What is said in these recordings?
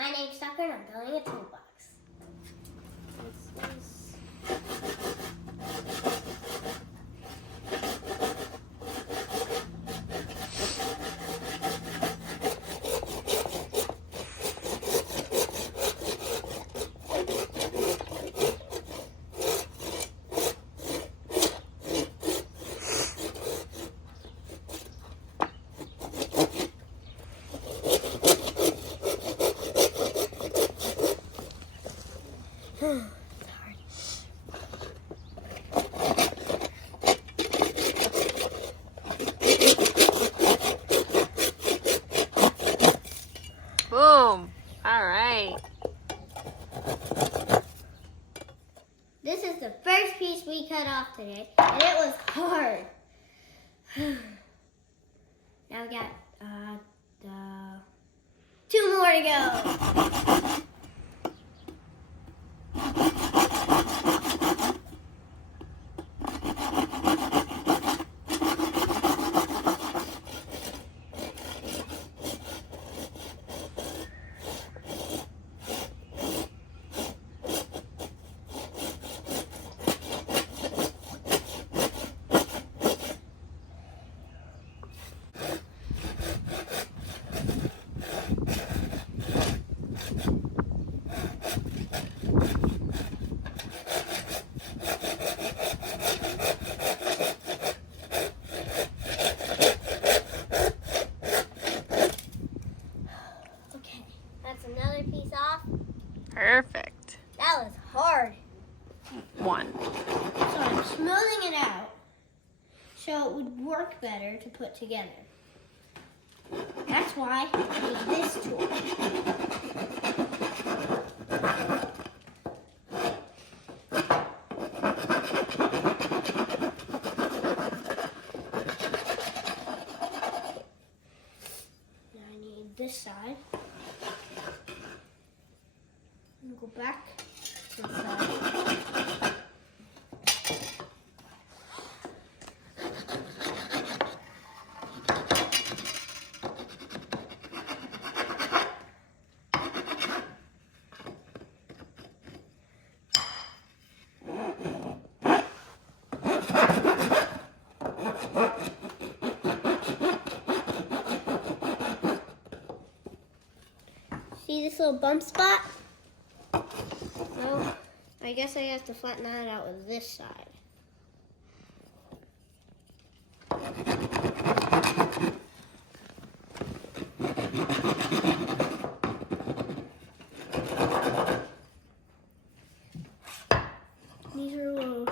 My name's Tucker and I'm building a toolbox. This is... Boom. All right. This is the first piece we cut off today, and it was hard. Now we got 2 more to go. That's another piece off. Perfect. That was hard. 1. So I'm smoothing it out so it would work better to put together. That's why I need this tool. Now I need this side. And go back to the side. See this little bump spot? Well, I guess I have to flatten that out with this side. These are little...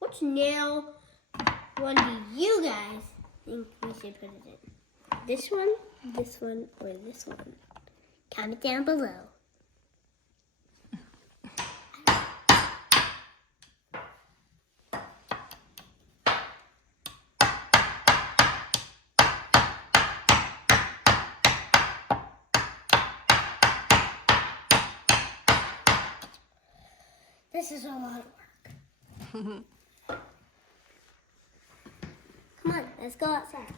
Which nail one do you guys think we should put it in? This one, or this one? Comment down below. This is a lot of work. Come on, let's go outside.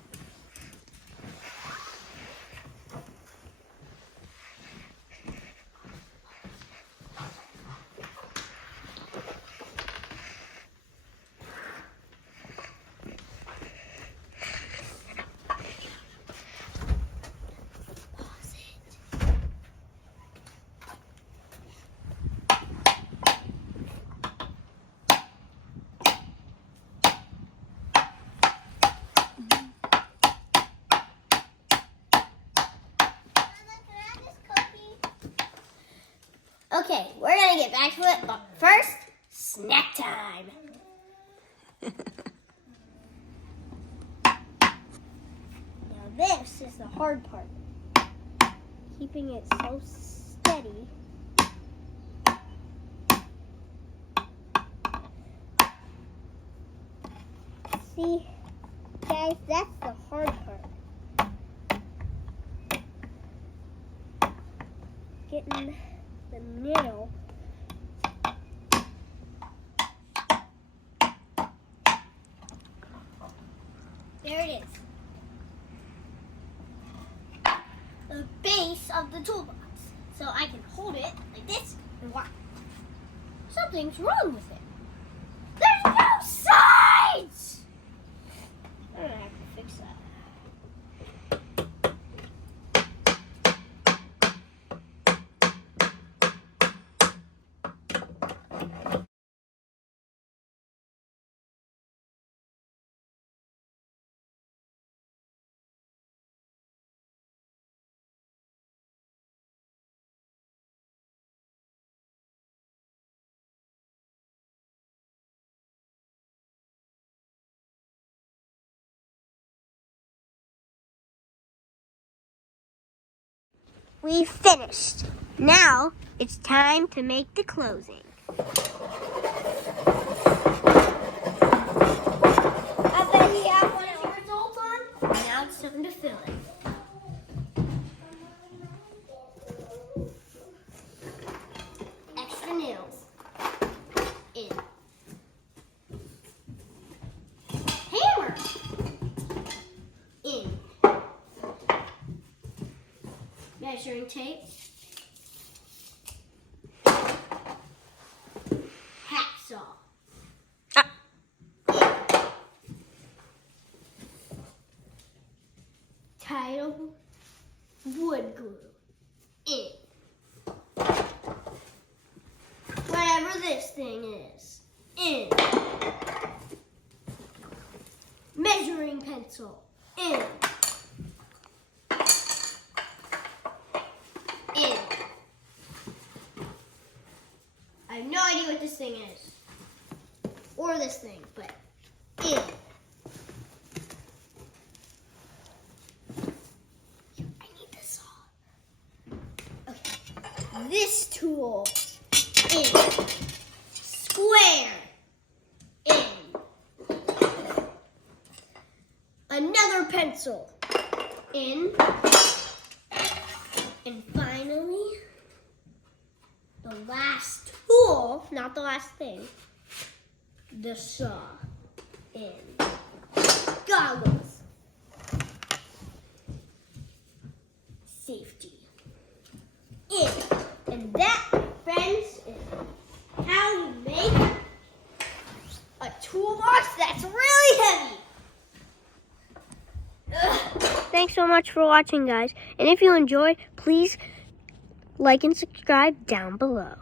Okay, we're gonna get back to it, but first, snack time. Now this is the hard part. Keeping it so steady. See, guys, that's the hard part. Getting the middle. There it is. base of the toolbox. So I can hold it like this and watch. Something's wrong with it. There's no sides! I'm gonna have to fix that. We finished. Now it's time to make the closing. I bet you have one of your results on. Now it's time to fill it. Extra nails. In. Hammer. In. Measuring tape. Hacksaw. Title. Wood glue. In. Whatever this thing is. In. Measuring pencil. In. In. I have no idea what this thing is. Or this thing, but in. I need this saw. Okay. This tool. In. Square. In. Another pencil. In. And finally, the last tool, not the last thing, the saw. In. Goggles. Safety. In. And that, friends, is how you make a toolbox that's really heavy. Thanks so much for watching, guys. And if you enjoyed, please like and subscribe down below.